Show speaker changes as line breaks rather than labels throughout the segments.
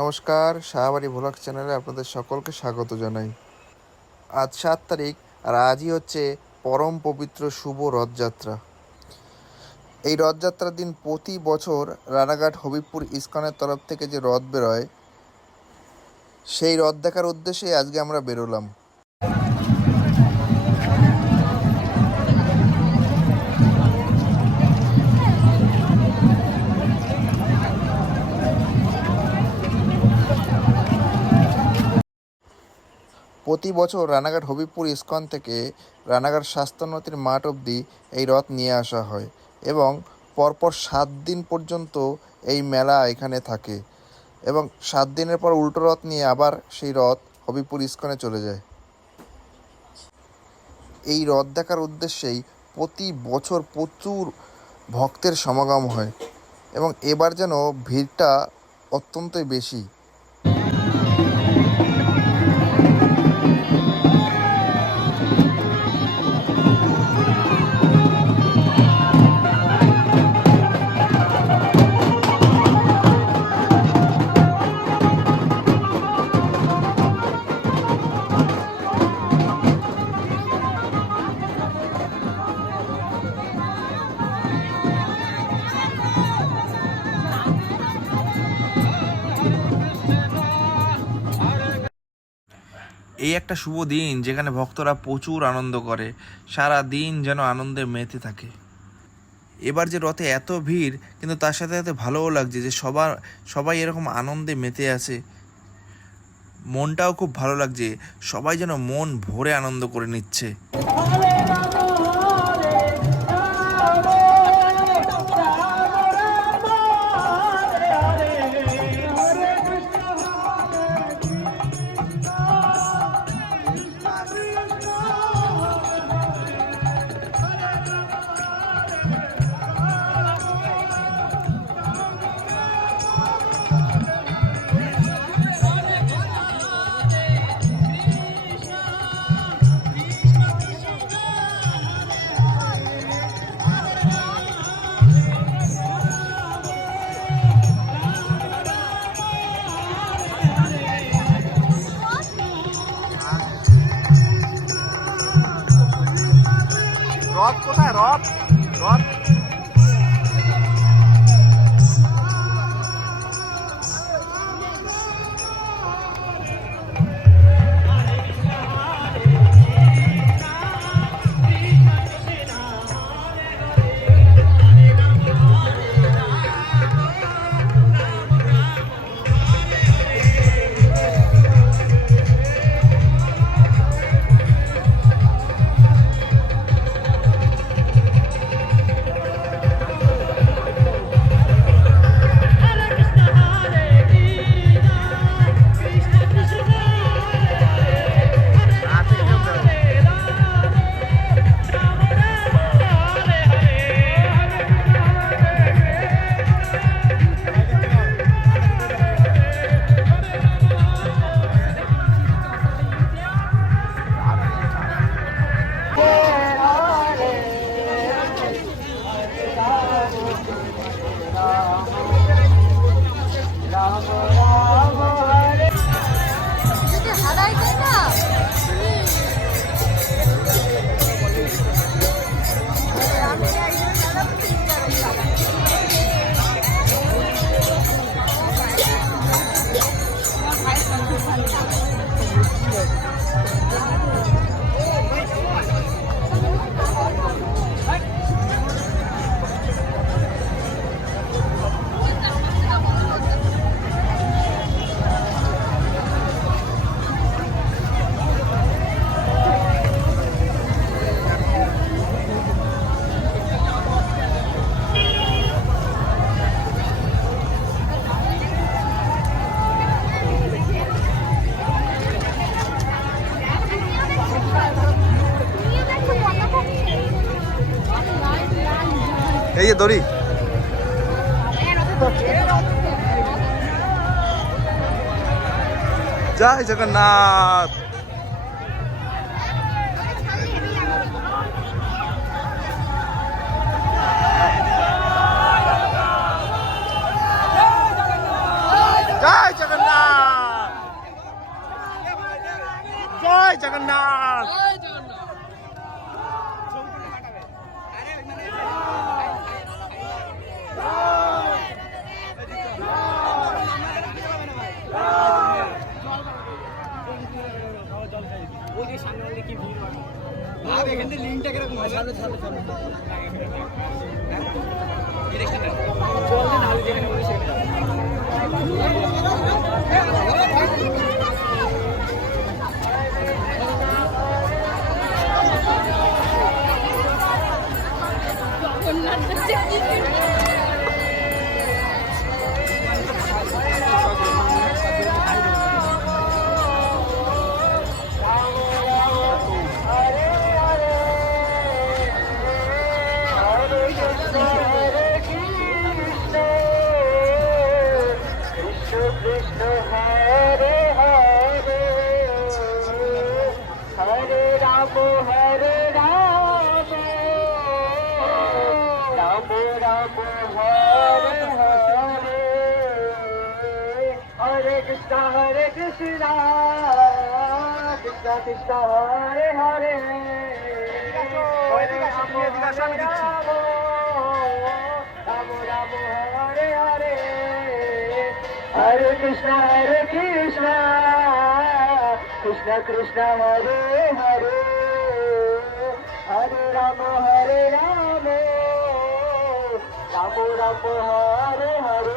নমস্কার শাহবাড়ি ভ্লগ চ্যানেলে আপনাদের সকলকে স্বাগত জানাই আজ সাত তারিখ আর আজই হচ্ছে পরম পবিত্র শুভ রথযাত্রা এই রথযাত্রার দিন প্রতি বছর রানাঘাট হবিবপুর ইস্কনের তরফ থেকে যে রথ বেরোয় সেই রথ দেখার উদ্দেশ্যেই আজকে আমরা বেরোলাম প্রতি বছর রানাঘাট হবিবপুর ইস্কন থেকে রানাঘাট স্বাস্থ্যোন্নতির মাঠ অবধি এই রথ নিয়ে আসা হয় এবং পরপর সাত দিন পর্যন্ত এই মেলা এখানে থাকে এবং সাত দিনের পর উল্টো রথ নিয়ে আবার সেই রথ হবিপুর ইস্কনে চলে যায় এই রথ দেখার উদ্দেশ্যেই প্রতি বছর প্রচুর ভক্তের সমাগম হয় এবং এবার যেন ভিড়টা অত্যন্তই বেশি এই একটা শুভ দিন যেখানে ভক্তরা প্রচুর আনন্দ করে সারা দিন যেন আনন্দে মেতে থাকে এবার যে রথে এত ভিড় কিন্তু তার সাথে সাথে ভালোও লাগছে যে সবার সবাই এরকম আনন্দে মেতে আছে মনটাও খুব ভালো লাগছে সবাই যেন মন ভরে আনন্দ করে নিচ্ছে রথ কোথায় রথ রথ ये दोरी जय जगन्नाथ जय जगन्नाथ जय जगन्नाथ ওই যে সামনে হলে কি ভিড় এখান থেকে লিঙ্কটা কিরকম হয় কৃষ্ণ কৃষ্ণ কৃষ্ণ হরে হরে আমি দিচ্ছি রাম রাম হরে হরে হরে কৃষ্ণ হরে কৃষ্ণ কৃষ্ণ কৃষ্ণ হরে হরে হরে রাম হরে রাম রাম রাম হরে হরে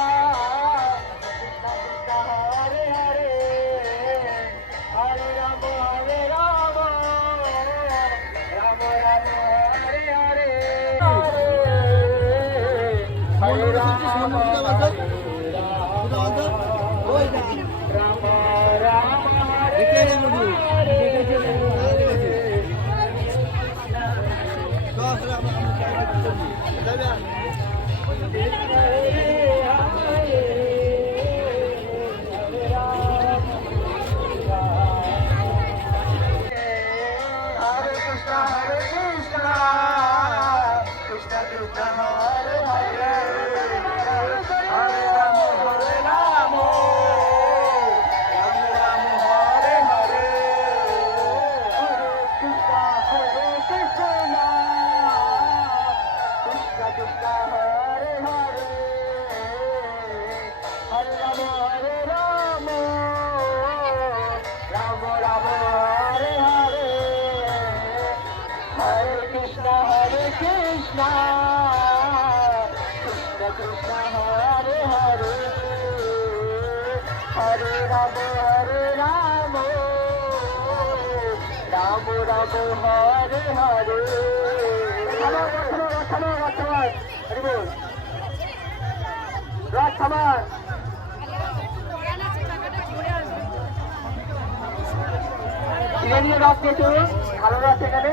Krishna, Krishna Krishna Hare Hare, Hare Rama Hare Rama, Rama Rama Hare Hare. রাত থামান ধীরে ধীরে রাত কেটে ভালো রাত এখানে